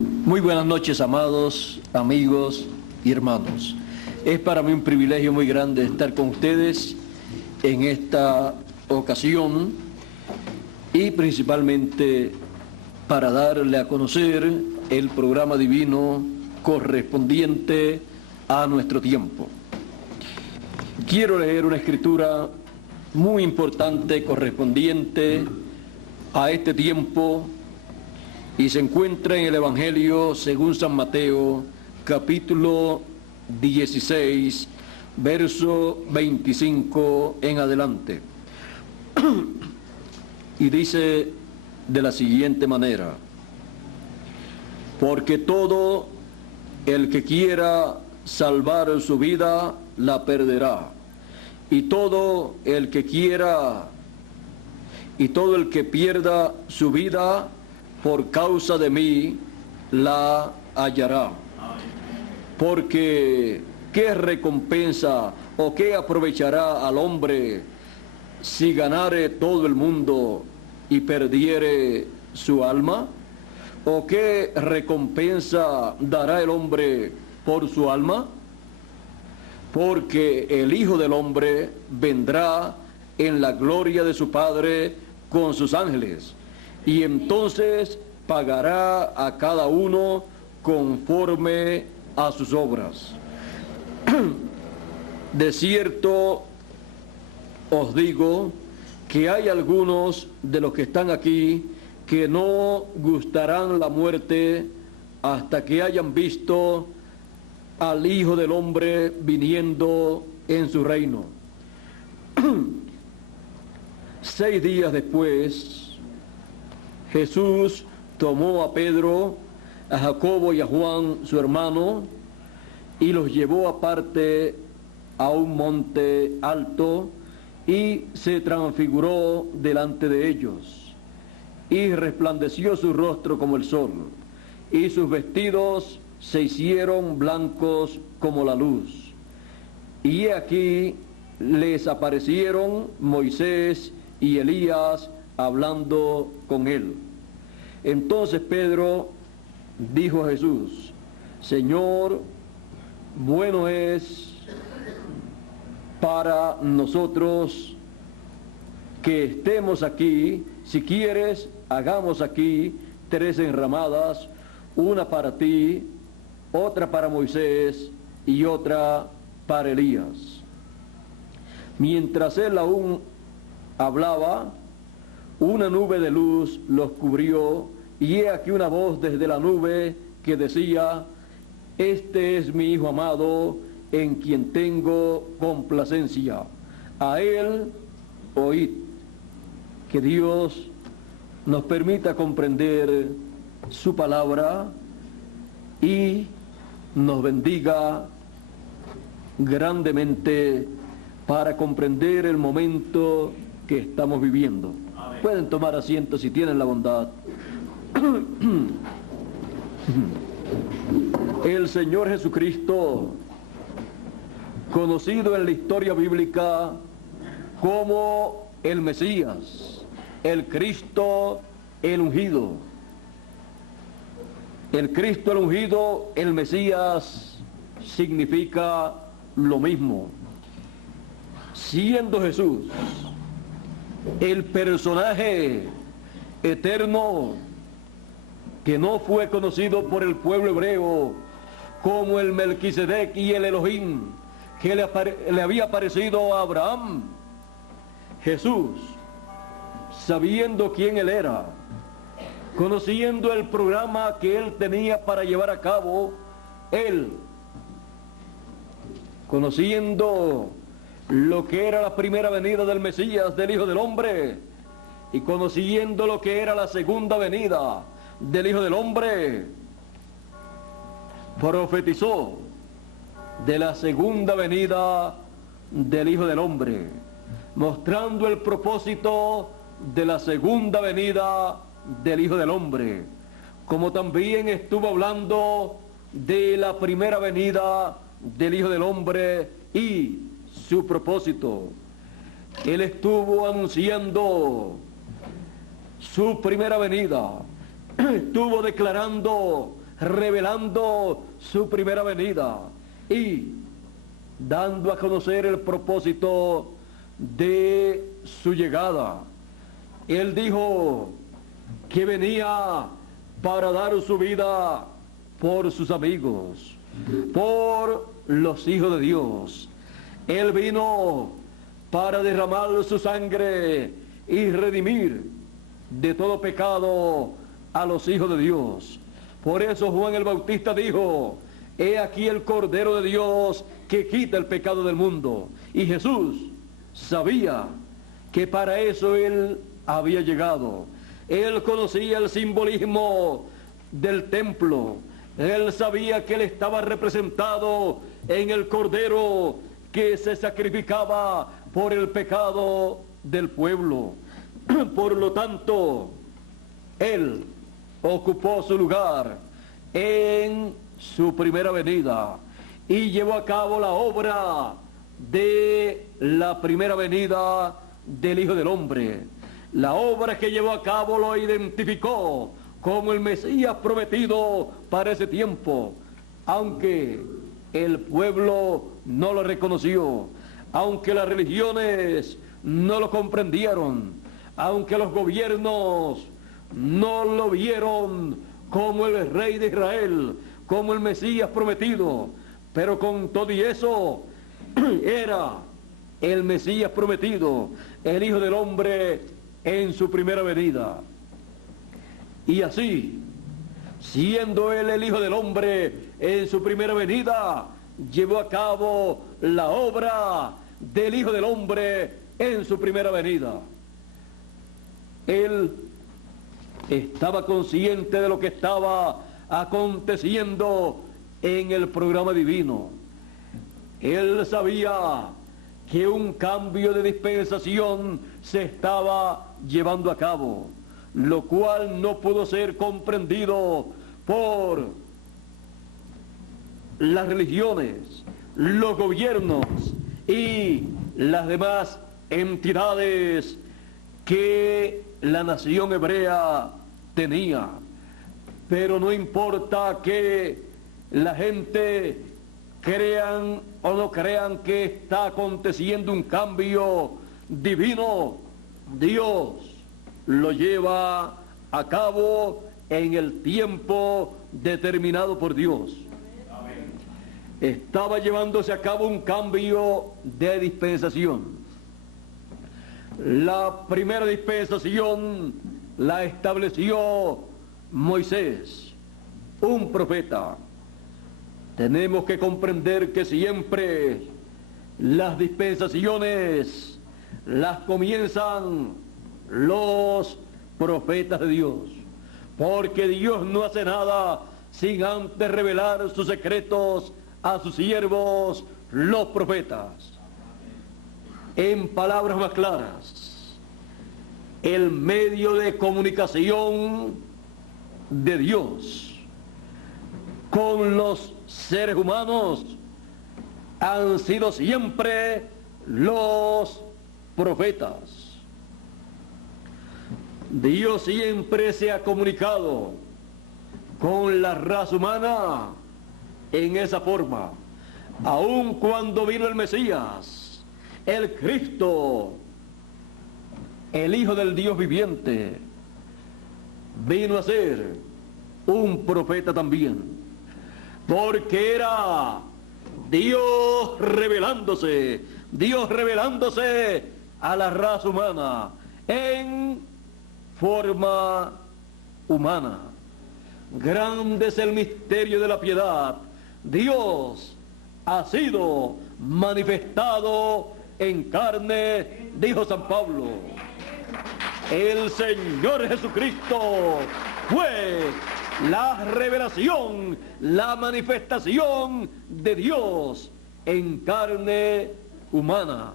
Muy buenas noches, amados amigos y hermanos. Es para mí un privilegio muy grande estar con ustedes en esta ocasión y principalmente para darle a conocer el programa divino correspondiente a nuestro tiempo. Quiero leer una escritura muy importante correspondiente a este tiempo y se encuentra en el Evangelio según San Mateo, capítulo 16, verso 25 en adelante. Y dice de la siguiente manera: porque todo el que quiera salvar su vida la perderá, y todo el que pierda su vida por causa de mí la hallará. Porque ¿qué recompensa o qué aprovechará al hombre si ganare todo el mundo y perdiere su alma? ¿O qué recompensa dará el hombre por su alma? Porque el Hijo del Hombre vendrá en la gloria de su Padre con sus ángeles, y entonces pagará a cada uno conforme a sus obras. De cierto os digo que hay algunos de los que están aquí que no gustarán la muerte hasta que hayan visto al Hijo del Hombre viniendo en su reino. 6 días después, Jesús tomó a Pedro, a Jacobo y a Juan, su hermano, y los llevó aparte a un monte alto y se transfiguró delante de ellos. Y resplandeció su rostro como el sol, y sus vestidos se hicieron blancos como la luz. Y he aquí les aparecieron Moisés y Elías hablando con él. Entonces Pedro dijo a Jesús: Señor, bueno es para nosotros que estemos aquí. Si quieres, hagamos aquí 3 enramadas, una para ti, otra para Moisés y otra para Elías. Mientras él aún hablaba, una nube de luz los cubrió, y he aquí una voz desde la nube que decía: Este es mi Hijo amado, en quien tengo complacencia. A él oíd. Que Dios nos permita comprender su palabra y nos bendiga grandemente para comprender el momento que estamos viviendo. Amén. Pueden tomar asiento si tienen la bondad. El Señor Jesucristo, conocido en la historia bíblica como el Mesías, el Cristo, el ungido. El Cristo, el ungido, el Mesías, significa lo mismo. Siendo Jesús el personaje eterno que no fue conocido por el pueblo hebreo como el Melquisedec y el Elohim que le había aparecido a Abraham, Jesús, sabiendo quién él era, conociendo el programa que él tenía para llevar a cabo, él, conociendo lo que era la primera venida del Mesías, del Hijo del Hombre, y conociendo lo que era la segunda venida del Hijo del Hombre, profetizó de la segunda venida del Hijo del Hombre, mostrando el propósito de la segunda venida del Hijo del Hombre, como también estuvo hablando de la primera venida del Hijo del Hombre y su propósito. Él estuvo anunciando su primera venida, estuvo declarando revelando su primera venida y dando a conocer el propósito de su llegada. Él dijo que venía para dar su vida por sus amigos, por los hijos de Dios. Él vino para derramar su sangre y redimir de todo pecado a los hijos de Dios. Por eso Juan el Bautista dijo: he aquí el Cordero de Dios que quita el pecado del mundo. Y Jesús sabía que para eso Él había llegado. Él conocía el simbolismo del templo. Él sabía que Él estaba representado en el Cordero que se sacrificaba por el pecado del pueblo. Por lo tanto, Él ocupó su lugar en su primera venida y llevó a cabo la obra de la primera venida del Hijo del Hombre. La obra que llevó a cabo lo identificó como el Mesías prometido para ese tiempo, aunque el pueblo no lo reconoció, aunque las religiones no lo comprendieron, aunque los gobiernos no lo vieron como el Rey de Israel, como el Mesías prometido, pero con todo y eso era el Mesías prometido, el Hijo del Hombre en su primera venida. Y así, siendo Él el Hijo del Hombre en su primera venida, llevó a cabo la obra del Hijo del Hombre en su primera venida. Él estaba consciente de lo que estaba aconteciendo en el programa divino. Él sabía que un cambio de dispensación se estaba llevando a cabo, lo cual no pudo ser comprendido por las religiones, los gobiernos y las demás entidades que la nación hebrea tenía. Pero no importa que la gente crean o no crean que está aconteciendo un cambio divino, Dios lo lleva a cabo en el tiempo determinado por Dios. Amén. Estaba llevándose a cabo un cambio de dispensación. La primera dispensación la estableció Moisés, un profeta. Tenemos que comprender que siempre las dispensaciones las comienzan los profetas de Dios, porque Dios no hace nada sin antes revelar sus secretos a sus siervos, los profetas. En palabras más claras, el medio de comunicación de Dios con los seres humanos han sido siempre los profetas. Dios siempre se ha comunicado con la raza humana en esa forma, aun cuando vino el Mesías, el Cristo, el Hijo del Dios viviente, vino a ser un profeta también, porque era Dios revelándose a la raza humana en forma humana. Grande es el misterio de la piedad. Dios ha sido manifestado en carne, dijo San Pablo. El Señor Jesucristo fue la revelación, la manifestación de Dios en carne humana.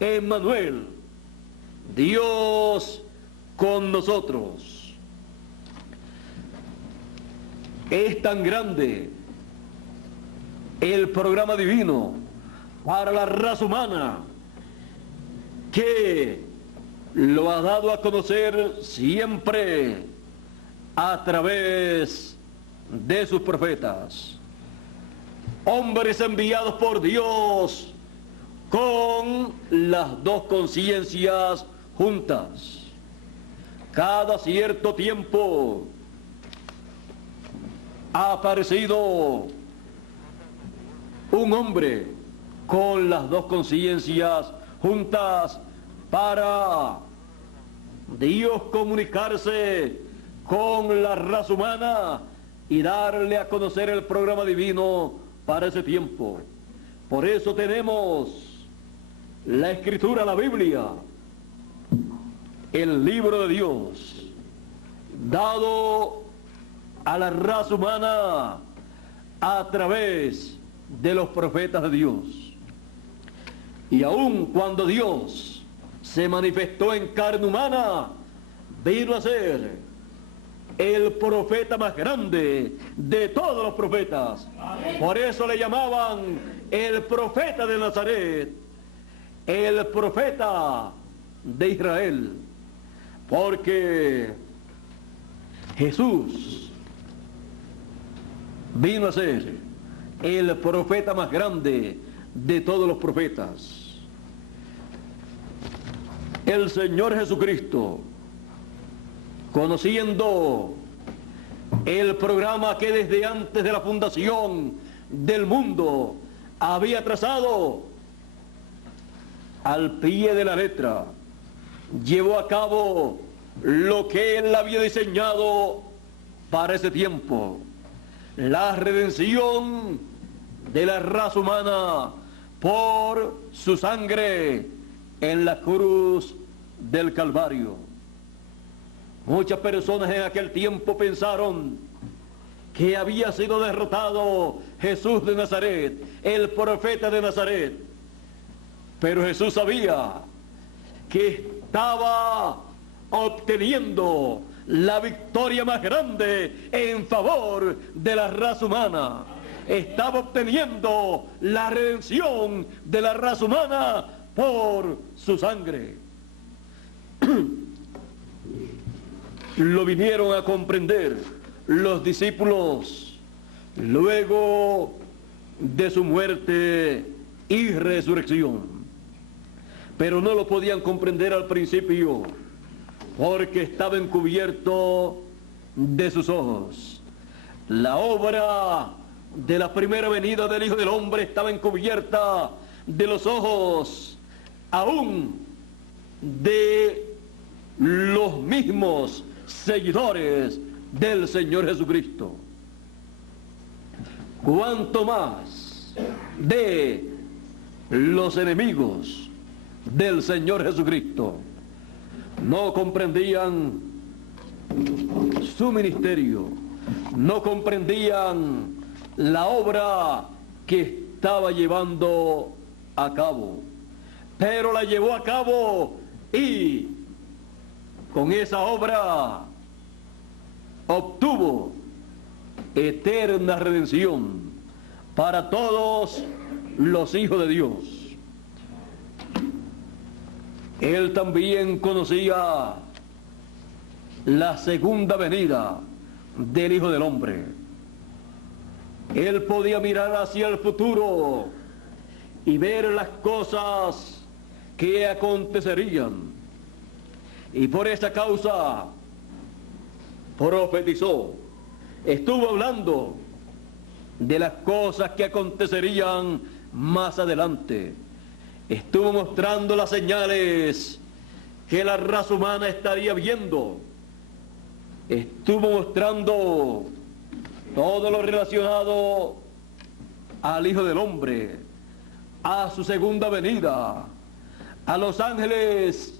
Emmanuel, Dios con nosotros. Es tan grande el programa divino para la raza humana que lo ha dado a conocer siempre a través de sus profetas. Hombres enviados por Dios con las dos conciencias juntas. Cada cierto tiempo ha aparecido un hombre con las dos conciencias juntas para Dios comunicarse con la raza humana y darle a conocer el programa divino para ese tiempo. Por eso tenemos la Escritura, la Biblia, el libro de Dios, dado a la raza humana a través de los profetas de Dios. Y aun cuando Dios se manifestó en carne humana, vino a ser el profeta más grande de todos los profetas. Por eso le llamaban el profeta de Nazaret, el profeta de Israel, porque Jesús vino a ser el profeta más grande de todos los profetas. El Señor Jesucristo, conociendo el programa que desde antes de la fundación del mundo había trazado al pie de la letra, llevó a cabo lo que Él había diseñado para ese tiempo: la redención de la raza humana por su sangre en la cruz del Calvario. Muchas personas en aquel tiempo pensaron que había sido derrotado Jesús de Nazaret, el profeta de Nazaret. Pero Jesús sabía que estaba obteniendo la victoria más grande en favor de la raza humana. Estaba obteniendo la redención de la raza humana por su sangre. Lo vinieron a comprender los discípulos luego de su muerte y resurrección, pero no lo podían comprender al principio porque estaba encubierto de sus ojos. La obra de la primera venida del Hijo del Hombre estaba encubierta de los ojos aún de los mismos seguidores del Señor Jesucristo. Cuanto más de los enemigos del Señor Jesucristo. No comprendían su ministerio, no comprendían la obra que estaba llevando a cabo, pero la llevó a cabo y con esa obra obtuvo eterna redención para todos los hijos de Dios. Él también conocía la segunda venida del Hijo del Hombre. Él podía mirar hacia el futuro y ver las cosas que acontecerían. Y por esa causa profetizó, estuvo hablando de las cosas que acontecerían más adelante. Estuvo mostrando las señales que la raza humana estaría viendo. Estuvo mostrando todo lo relacionado al Hijo del Hombre, a su segunda venida, a los ángeles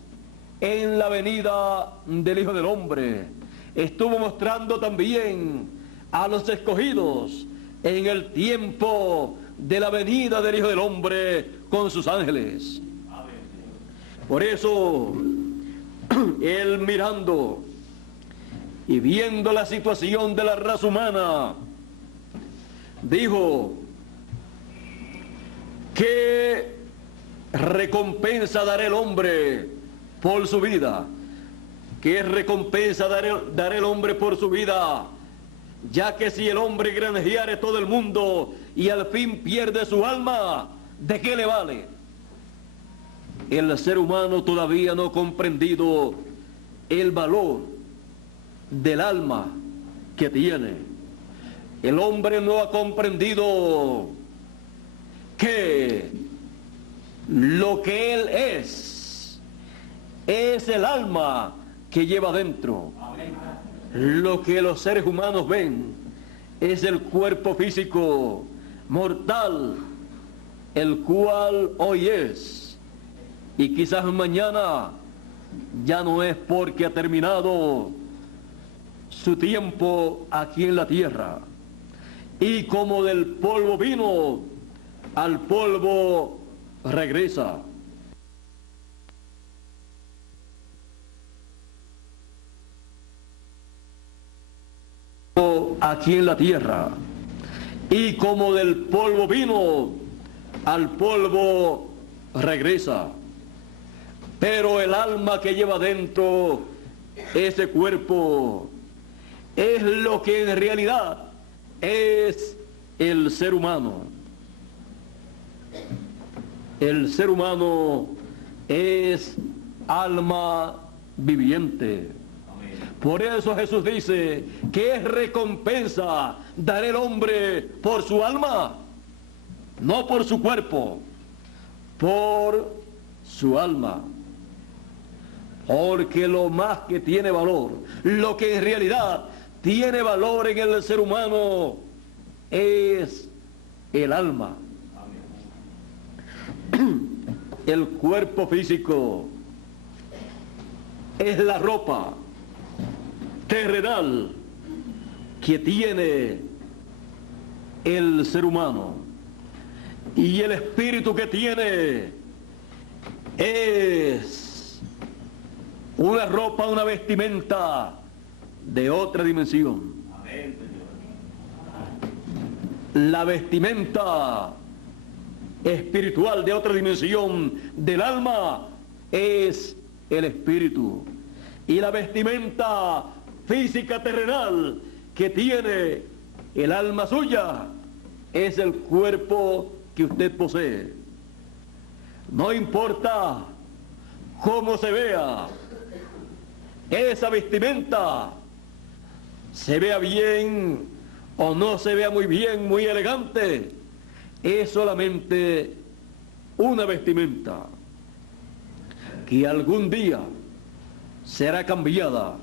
en la venida del Hijo del Hombre. Estuvo mostrando también a los escogidos en el tiempo de la venida del Hijo del Hombre con sus ángeles. Por eso, él mirando y viendo la situación de la raza humana, dijo: ¿qué recompensa dará el hombre por su vida? ¿Qué recompensa dará el hombre por su vida? Ya que si el hombre granjeare todo el mundo y al fin pierde su alma, ¿de qué le vale? El ser humano todavía no ha comprendido el valor del alma que tiene. El hombre no ha comprendido que lo que él es el alma que lleva dentro. Lo que los seres humanos ven es el cuerpo físico mortal, el cual hoy es, y quizás mañana ya no es, porque ha terminado su tiempo aquí en la tierra. Y como del polvo vino, al polvo regresa. Aquí en la tierra, y como del polvo vino, al polvo regresa. Pero el alma que lleva dentro ese cuerpo es lo que en realidad es el ser humano. El ser humano es alma viviente. Por eso Jesús dice: ¿qué recompensa dará el hombre por su alma? No por su cuerpo, por su alma. Porque lo más que tiene valor, lo que en realidad tiene valor en el ser humano, es el alma. El cuerpo físico es la ropa terrenal que tiene el ser humano, y el espíritu que tiene es una ropa, una vestimenta de otra dimensión. La vestimenta espiritual de otra dimensión del alma es el espíritu, y la vestimenta física terrenal que tiene el alma suya es el cuerpo que usted posee. No importa cómo se vea esa vestimenta, se vea bien o no se vea muy bien, muy elegante, es solamente una vestimenta que algún día será cambiada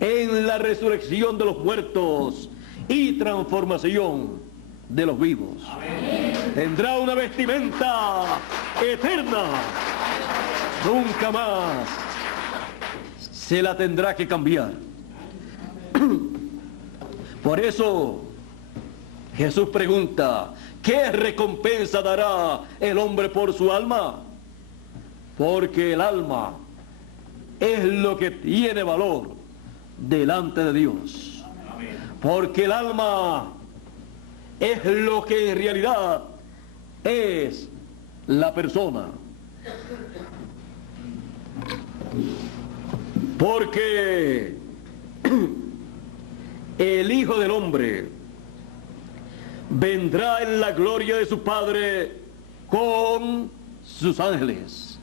en la resurrección de los muertos y transformación de los vivos. Amén. Tendrá una vestimenta eterna, nunca más se la tendrá que cambiar. Por eso Jesús pregunta: ¿qué recompensa dará el hombre por su alma? Porque el alma es lo que tiene valor delante de Dios. Porque el alma es lo que en realidad es la persona. Porque el Hijo del Hombre vendrá en la gloria de su Padre con sus ángeles.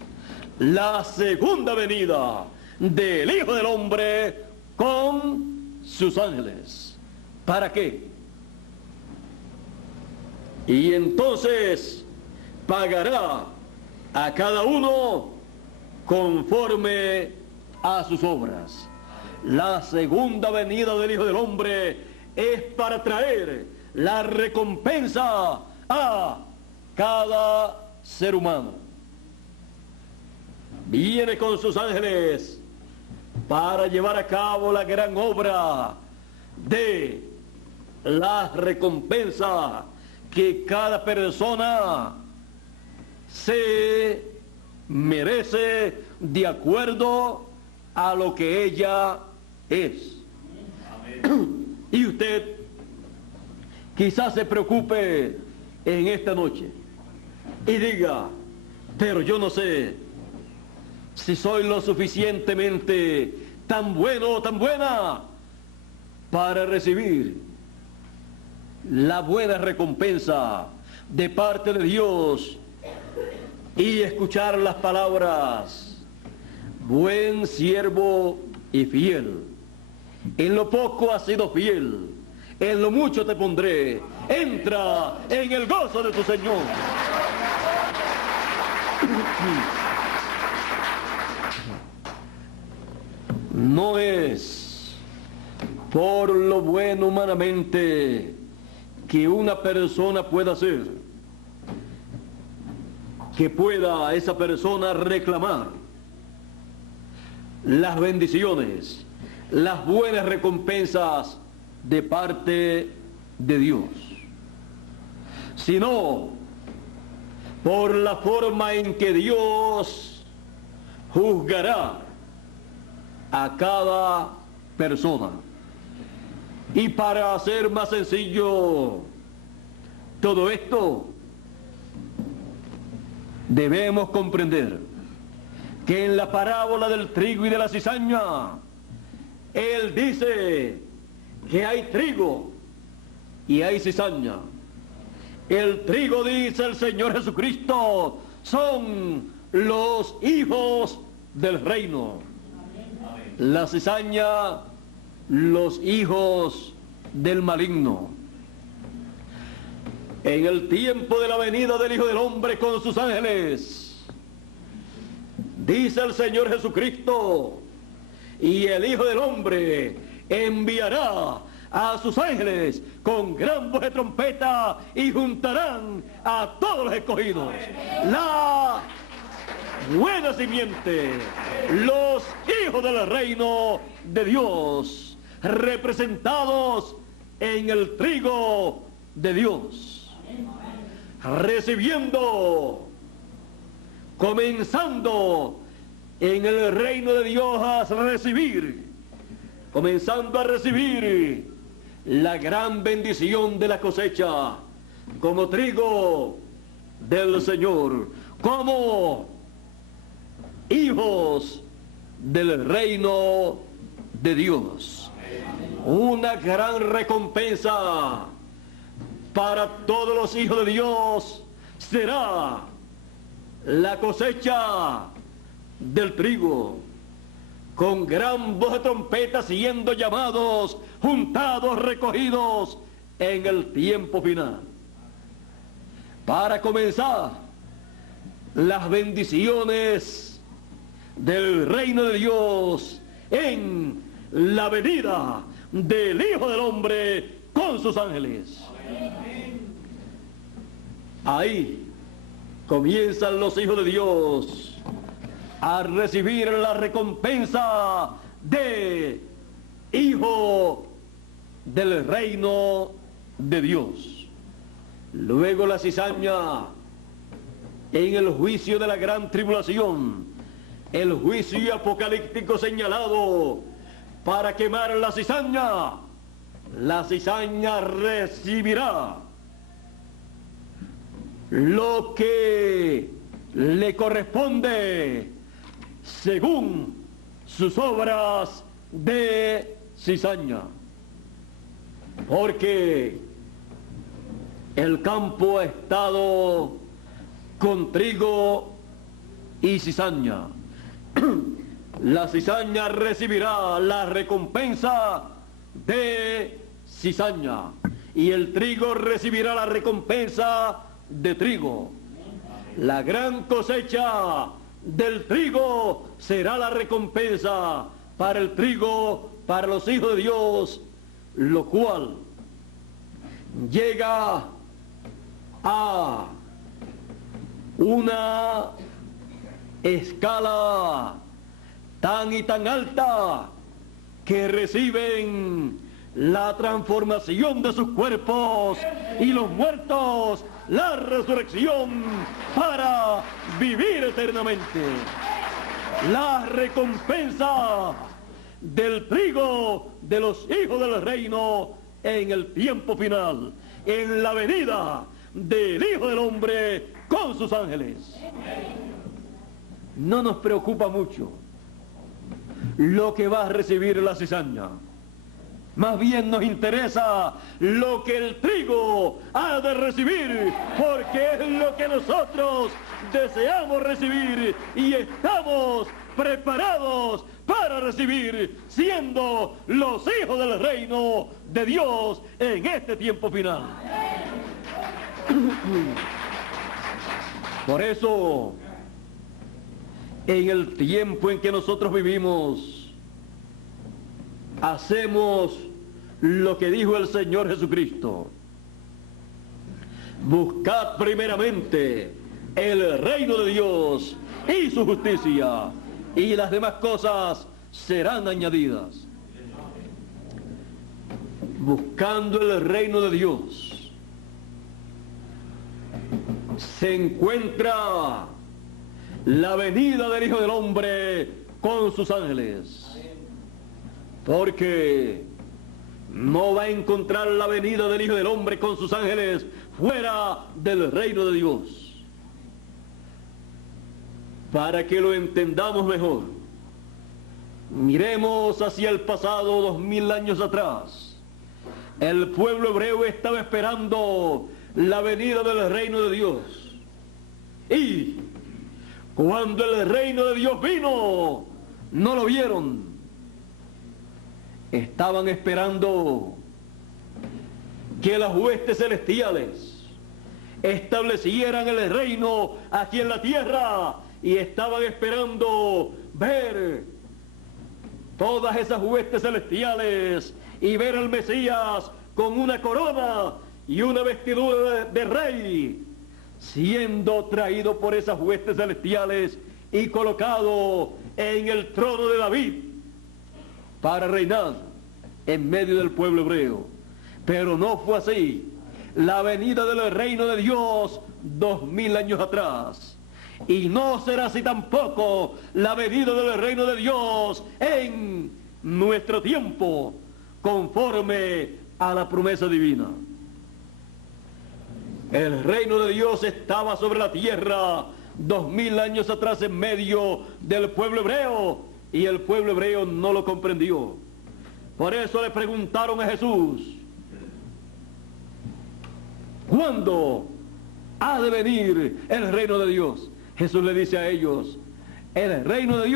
La segunda venida del Hijo del Hombre con sus ángeles. ¿Para qué? Y entonces pagará a cada uno conforme a sus obras. La segunda venida del Hijo del Hombre es para traer la recompensa a cada ser humano. Viene con sus ángeles para llevar a cabo la gran obra de la recompensa que cada persona se merece de acuerdo a lo que ella es. Amén. Y usted quizás se preocupe en esta noche y diga: pero yo no sé si soy lo suficientemente tan bueno o tan buena para recibir la buena recompensa de parte de Dios y escuchar las palabras: buen siervo y fiel, en lo poco has sido fiel, en lo mucho te pondré, entra en el gozo de tu Señor. No es por lo bueno humanamente que una persona pueda hacer que pueda esa persona reclamar las bendiciones, las buenas recompensas de parte de Dios, sino por la forma en que Dios juzgará a cada persona. Y para hacer más sencillo todo esto, debemos comprender que en la parábola del trigo y de la cizaña, Él dice que hay trigo y hay cizaña. El trigo, dice el Señor Jesucristo, son los hijos del reino. La cizaña, los hijos del maligno. En el tiempo de la venida del Hijo del Hombre con sus ángeles, dice el Señor Jesucristo, y el Hijo del Hombre enviará a sus ángeles con gran voz de trompeta y juntarán a todos los escogidos. La buena simiente, los hijos del reino de Dios, representados en el trigo de Dios, recibiendo, comenzando en el reino de Dios a recibir, comenzando a recibir la gran bendición de la cosecha, como trigo del Señor, como hijos del reino de Dios. Una gran recompensa para todos los hijos de Dios será la cosecha del trigo, con gran voz de trompeta siendo llamados, juntados, recogidos en el tiempo final, para comenzar las bendiciones del reino de Dios en la venida del Hijo del Hombre con sus ángeles. Ahí comienzan los hijos de Dios a recibir la recompensa de hijo del reino de Dios. Luego la cizaña en el juicio de la gran tribulación, el juicio apocalíptico señalado para quemar la cizaña recibirá lo que le corresponde según sus obras de cizaña, porque el campo ha estado con trigo y cizaña. La cizaña recibirá la recompensa de cizaña y el trigo recibirá la recompensa de trigo. La gran cosecha del trigo será la recompensa para el trigo, para los hijos de Dios, lo cual llega a una escala tan y tan alta que reciben la transformación de sus cuerpos y los muertos la resurrección para vivir eternamente. La recompensa del trigo de los hijos del reino en el tiempo final, en la venida del Hijo del Hombre con sus ángeles. No nos preocupa mucho lo que va a recibir la cizaña. Más bien nos interesa lo que el trigo ha de recibir, porque es lo que nosotros deseamos recibir y estamos preparados para recibir, siendo los hijos del reino de Dios en este tiempo final. Por eso, en el tiempo en que nosotros vivimos, hacemos lo que dijo el Señor Jesucristo: buscad primeramente el reino de Dios y su justicia, y las demás cosas serán añadidas. Buscando el reino de Dios se encuentra la venida del Hijo del Hombre con sus ángeles, porque no va a encontrar la venida del Hijo del Hombre con sus ángeles fuera del reino de Dios. Para que lo entendamos mejor, miremos hacia el pasado 2000 años atrás. El pueblo hebreo estaba esperando la venida del reino de Dios. Y cuando el reino de Dios vino, no lo vieron. Estaban esperando que las huestes celestiales establecieran el reino aquí en la tierra, y estaban esperando ver todas esas huestes celestiales y ver al Mesías con una corona y una vestidura de rey, siendo traído por esas huestes celestiales y colocado en el trono de David para reinar en medio del pueblo hebreo. Pero no fue así. La venida del reino de Dios 2000 años atrás, y no será así tampoco la venida del reino de Dios en nuestro tiempo, conforme a la promesa divina. El reino de Dios estaba sobre la tierra 2000 años atrás en medio del pueblo hebreo, y el pueblo hebreo no lo comprendió. Por eso le preguntaron a Jesús: ¿cuándo ha de venir el reino de Dios? Jesús le dice a ellos: el reino de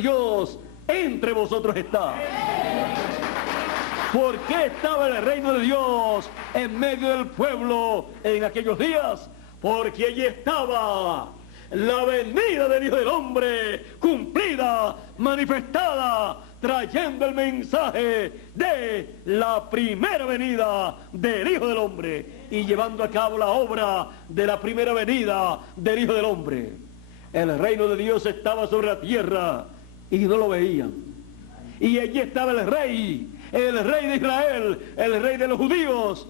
Dios entre vosotros está. ¿Por qué estaba el reino de Dios en medio del pueblo en aquellos días? Porque allí estaba la venida del Hijo del Hombre cumplida, manifestada, trayendo el mensaje de la primera venida del Hijo del Hombre y llevando a cabo la obra de la primera venida del Hijo del Hombre. El reino de Dios estaba sobre la tierra y no lo veían. Y allí estaba el rey de Israel, el rey de los judíos,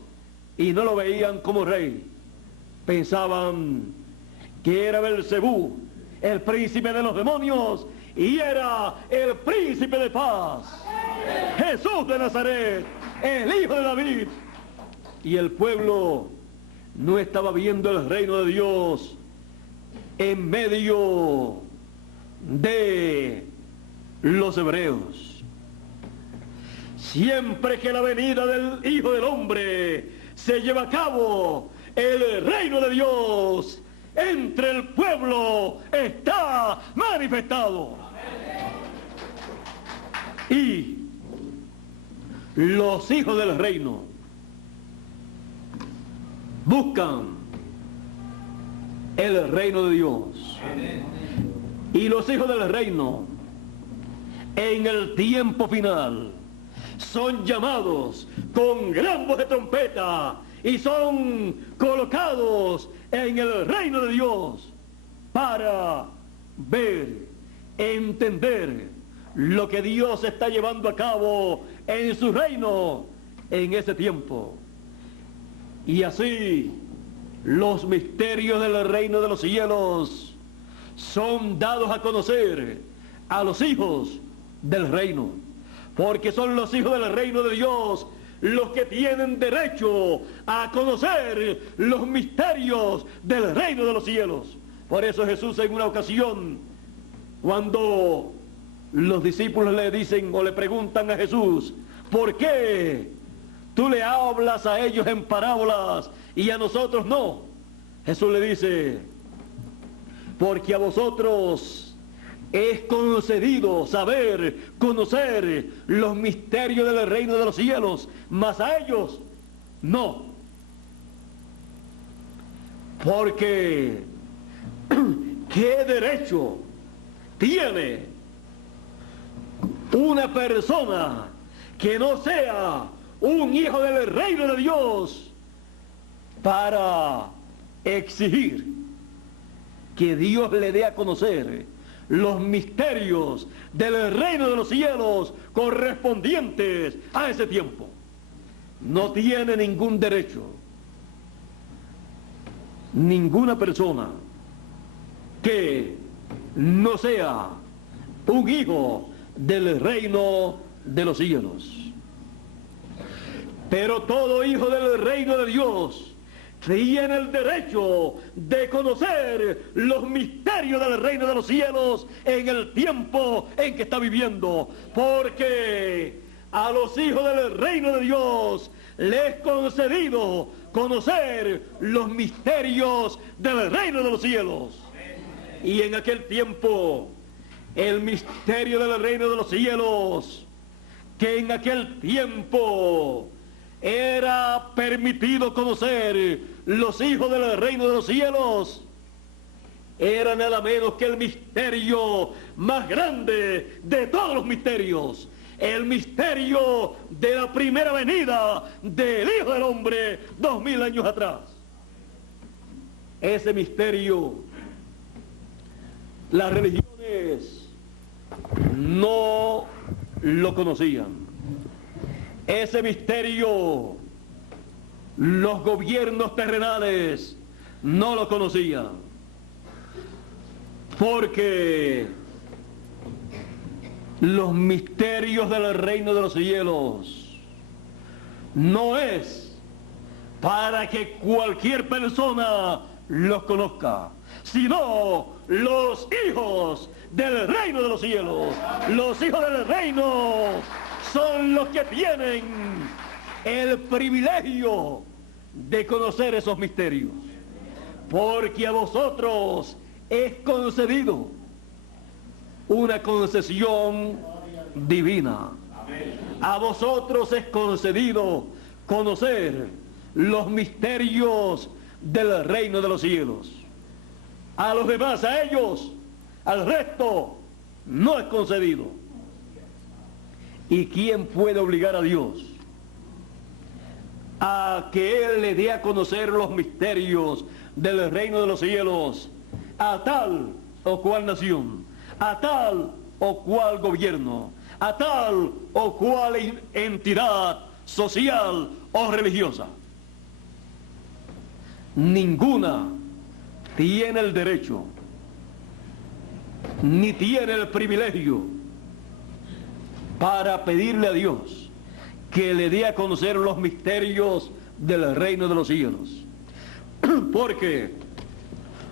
y no lo veían como rey. Pensaban que era Belcebú, el príncipe de los demonios, y era el príncipe de paz, Jesús de Nazaret, el hijo de David. Y el pueblo no estaba viendo el reino de Dios en medio de los hebreos. Siempre que la venida del Hijo del Hombre se lleva a cabo, el reino de Dios entre el pueblo está manifestado. Y los hijos del reino buscan el reino de Dios. Y los hijos del reino en el tiempo final son llamados con gran voz de trompeta y son colocados en el reino de Dios para ver, entender lo que Dios está llevando a cabo en su reino en ese tiempo. Y así los misterios del reino de los cielos son dados a conocer a los hijos del reino, porque son los hijos del reino de Dios los que tienen derecho a conocer los misterios del reino de los cielos. Por eso Jesús en una ocasión, cuando los discípulos le dicen o le preguntan a Jesús, ¿por qué tú le hablas a ellos en parábolas y a nosotros no? Jesús le dice, porque a vosotros es concedido saber, conocer los misterios del reino de los cielos, mas a ellos no. Porque ¿qué derecho tiene una persona que no sea un hijo del reino de Dios para exigir que Dios le dé a conocer los misterios del reino de los cielos correspondientes a ese tiempo? No tiene ningún derecho ninguna persona que no sea un hijo del reino de los cielos. Pero todo hijo del reino de Dios tiene el derecho de conocer los misterios del reino de los cielos en el tiempo en que está viviendo, porque a los hijos del reino de Dios les es concedido conocer los misterios del reino de los cielos. Y en aquel tiempo, el misterio del reino de los cielos, que en aquel tiempo era permitido conocer los hijos del reino de los cielos, era nada menos que el misterio más grande de todos los misterios, el misterio de la primera venida del Hijo del Hombre 2000 años atrás. Ese misterio, las religiones no lo conocían. Ese misterio, los gobiernos terrenales no lo conocían, porque los misterios del reino de los cielos no es para que cualquier persona los conozca, sino los hijos del reino de los cielos. Los hijos del reino son los que tienen el privilegio de conocer esos misterios, porque a vosotros es concedido una concesión divina. A vosotros es concedido conocer los misterios del reino de los cielos. A los demás, a ellos, al resto, no es concedido. ¿Y quién puede obligar a Dios a que Él le dé a conocer los misterios del reino de los cielos a tal o cual nación, a tal o cual gobierno, a tal o cual entidad social o religiosa? Ninguna tiene el derecho, ni tiene el privilegio para pedirle a Dios que le dé a conocer los misterios del reino de los cielos. Porque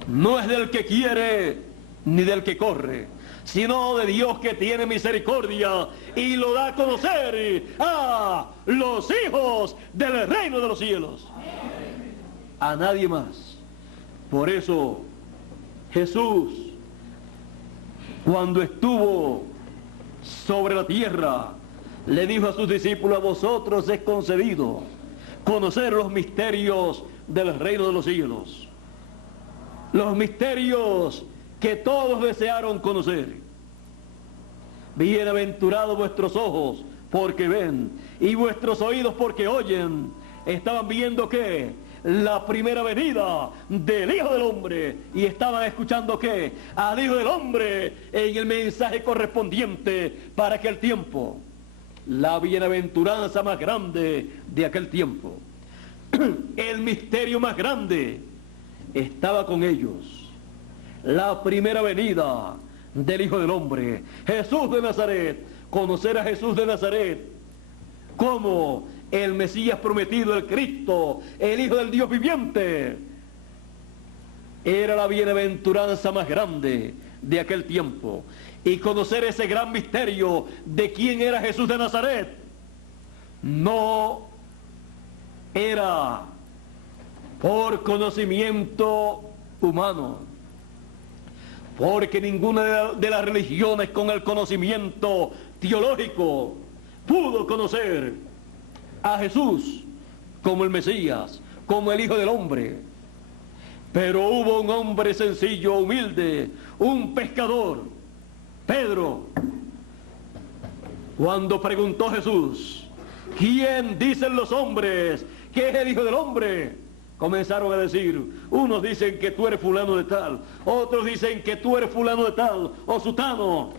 no es del que quiere ni del que corre, sino de Dios que tiene misericordia y lo da a conocer a los hijos del reino de los cielos. A nadie más. Por eso Jesús, cuando estuvo sobre la tierra, le dijo a sus discípulos: a vosotros es concedido conocer los misterios del reino de los cielos, los misterios que todos desearon conocer. Bienaventurados vuestros ojos porque ven y vuestros oídos porque oyen. Estaban viendo que la primera venida del Hijo del Hombre y estaban escuchando que al Hijo del Hombre en el mensaje correspondiente para aquel tiempo, la bienaventuranza más grande de aquel tiempo, el misterio más grande estaba con ellos, la primera venida del Hijo del Hombre, Jesús de Nazaret. Conocer a Jesús de Nazaret como el Mesías prometido, el Cristo, el Hijo del Dios viviente, era la bienaventuranza más grande de aquel tiempo. y conocer ese gran misterio de quién era Jesús de Nazaret, no era por conocimiento humano, porque ninguna de las religiones con el conocimiento teológico pudo conocer a Jesús como el Mesías, como el Hijo del Hombre. Pero hubo un hombre sencillo, humilde, un pescador, Pedro, cuando preguntó Jesús: ¿quién dicen los hombres que es el Hijo del Hombre? Comenzaron a decir, unos dicen que tú eres fulano de tal, otros dicen que tú eres fulano de tal, o sutano.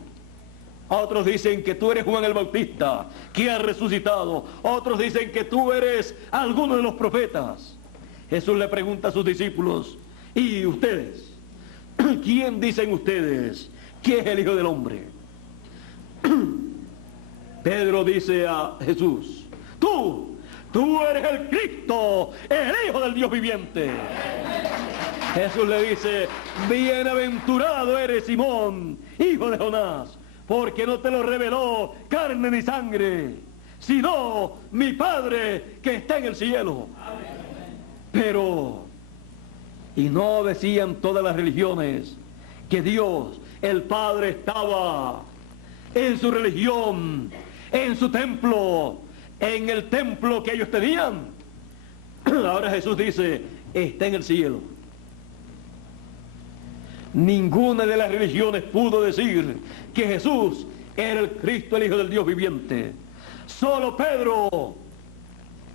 Otros dicen que tú eres Juan el Bautista, que ha resucitado. Otros dicen que tú eres alguno de los profetas. Jesús le pregunta a sus discípulos: ¿y ustedes? ¿Quién dicen ustedes que es el Hijo del Hombre? Pedro dice a Jesús: tú eres el Cristo, el Hijo del Dios viviente. Jesús le dice: bienaventurado eres, Simón, hijo de Jonás, porque no te lo reveló carne ni sangre, sino mi Padre que está en el cielo. Pero, y no decían todas las religiones que Dios, el Padre, estaba en su religión, en su templo, en el templo que ellos tenían. Ahora Jesús dice: está en el cielo. Ninguna de las religiones pudo decir que Jesús era el Cristo, el Hijo del Dios viviente. Solo Pedro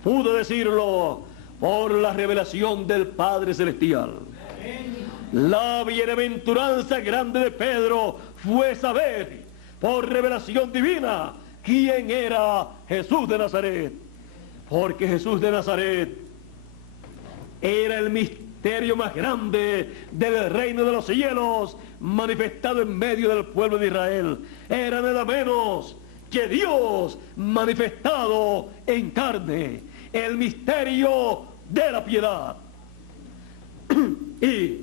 pudo decirlo por la revelación del Padre Celestial. La bienaventuranza grande de Pedro fue saber, por revelación divina, quién era Jesús de Nazaret. Porque Jesús de Nazaret era el misterio más grande del reino de los cielos, manifestado en medio del pueblo de Israel. Era nada menos que Dios manifestado en carne, el misterio de la piedad. Y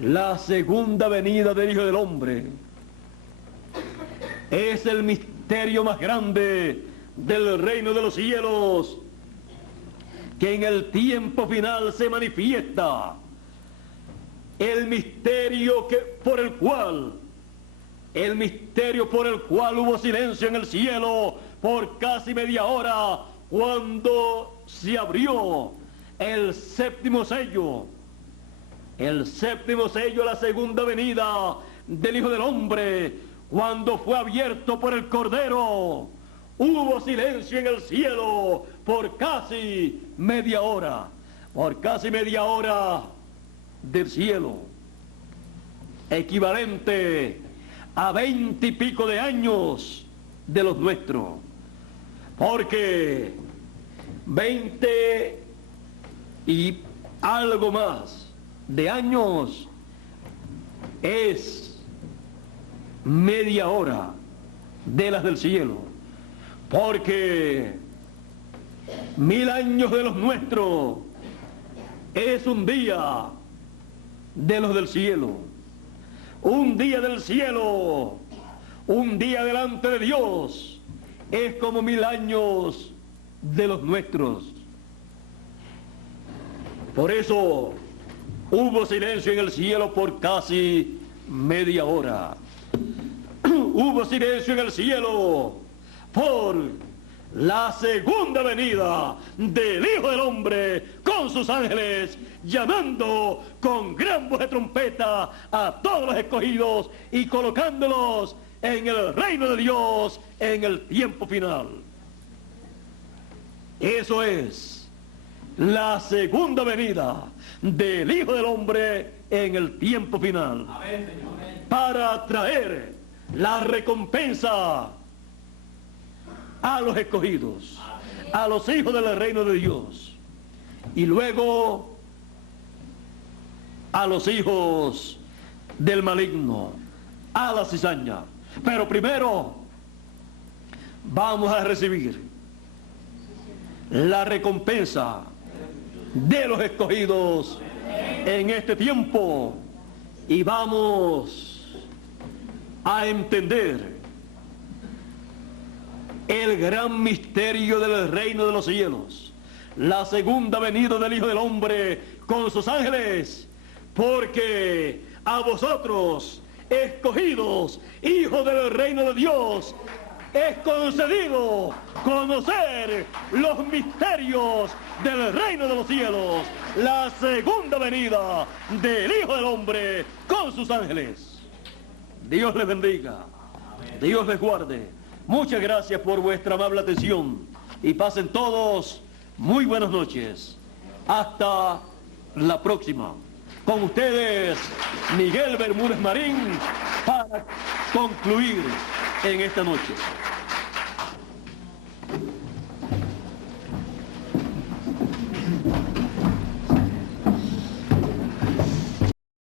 la segunda venida del Hijo del Hombre es el misterio más grande del reino de los cielos, que en el tiempo final se manifiesta. El misterio por el cual hubo silencio en el cielo por casi media hora, cuando se abrió el séptimo sello. El séptimo sello, la segunda venida del Hijo del Hombre, cuando fue abierto por el Cordero, hubo silencio en el cielo por casi media hora. Por casi media hora del cielo, equivalente a 20 y pico de años de los nuestros. Porque 20 y algo más de años es media hora de las del cielo. Porque 1000 años de los nuestros es un día de los del cielo. Un día del cielo, un día delante de Dios, es como 1000 años de los nuestros. Por eso hubo silencio en el cielo por casi media hora. Hubo silencio en el cielo por la segunda venida del Hijo del Hombre con sus ángeles, llamando con gran voz de trompeta a todos los escogidos y colocándolos en el reino de Dios en el tiempo final. Eso es la segunda venida del Hijo del Hombre en el tiempo final. Amén, Señor. Para traer la recompensa a los escogidos, a los hijos del reino de Dios, y luego a los hijos del maligno, a la cizaña. Pero primero vamos a recibir la recompensa de los escogidos en este tiempo, y vamos a entender el gran misterio del reino de los cielos, la segunda venida del Hijo del Hombre con sus ángeles, porque a vosotros, escogidos, hijos del reino de Dios, es concedido conocer los misterios del reino de los cielos, la segunda venida del Hijo del Hombre con sus ángeles. Dios les bendiga, Dios les guarde. Muchas gracias por vuestra amable atención y pasen todos muy buenas noches. Hasta la próxima. Con ustedes, Miguel Bermúdez Marín, para concluir en esta noche.